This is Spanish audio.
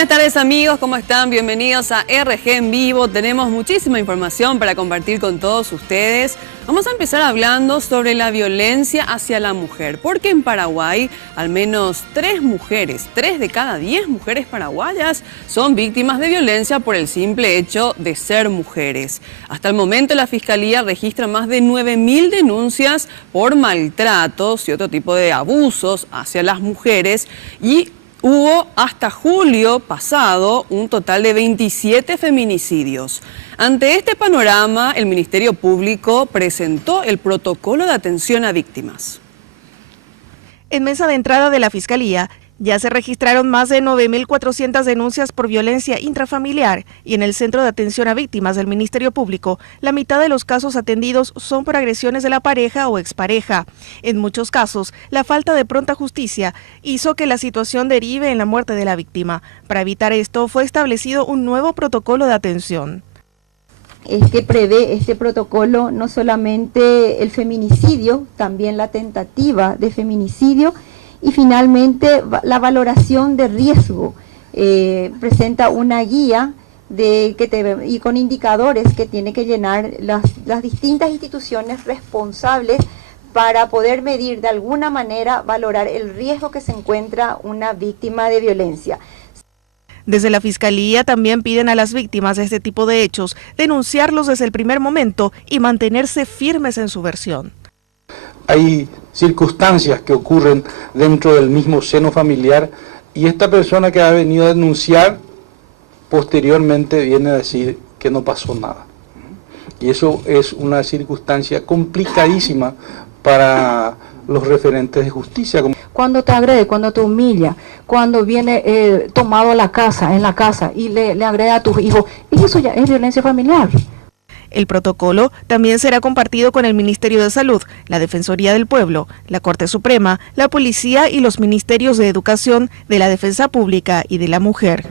Buenas tardes amigos, ¿cómo están? Bienvenidos a RG en Vivo. Tenemos muchísima información para compartir con todos ustedes. Vamos a empezar hablando sobre la violencia hacia la mujer, porque en Paraguay al menos 3 mujeres, 3 de cada 10 mujeres paraguayas son víctimas de violencia por el simple hecho de ser mujeres. Hasta el momento la Fiscalía registra más de 9.000 denuncias por maltratos y otro tipo de abusos hacia las mujeres y hubo hasta julio pasado un total de 27 feminicidios. Ante este panorama, el Ministerio Público presentó el protocolo de atención a víctimas. En mesa de entrada de la Fiscalía, ya se registraron más de 9.400 denuncias por violencia intrafamiliar y en el Centro de Atención a Víctimas del Ministerio Público, la mitad de los casos atendidos son por agresiones de la pareja o expareja. En muchos casos, la falta de pronta justicia hizo que la situación derive en la muerte de la víctima. Para evitar esto, fue establecido un nuevo protocolo de atención. Prevé este protocolo no solamente el feminicidio, también la tentativa de feminicidio, y finalmente la valoración de riesgo. Presenta una guía y con indicadores que tiene que llenar las distintas instituciones responsables para poder medir de alguna manera, valorar el riesgo que se encuentra una víctima de violencia. Desde la Fiscalía también piden a las víctimas de este tipo de hechos denunciarlos desde el primer momento y mantenerse firmes en su versión. Hay circunstancias que ocurren dentro del mismo seno familiar y esta persona que ha venido a denunciar posteriormente viene a decir que no pasó nada. Y eso es una circunstancia complicadísima para los referentes de justicia. Cuando te agrede, cuando te humilla, cuando viene tomado a en la casa y le agrede a tus hijos, y eso ya es violencia familiar. El protocolo también será compartido con el Ministerio de Salud, la Defensoría del Pueblo, la Corte Suprema, la Policía y los Ministerios de Educación, de la Defensa Pública y de la Mujer.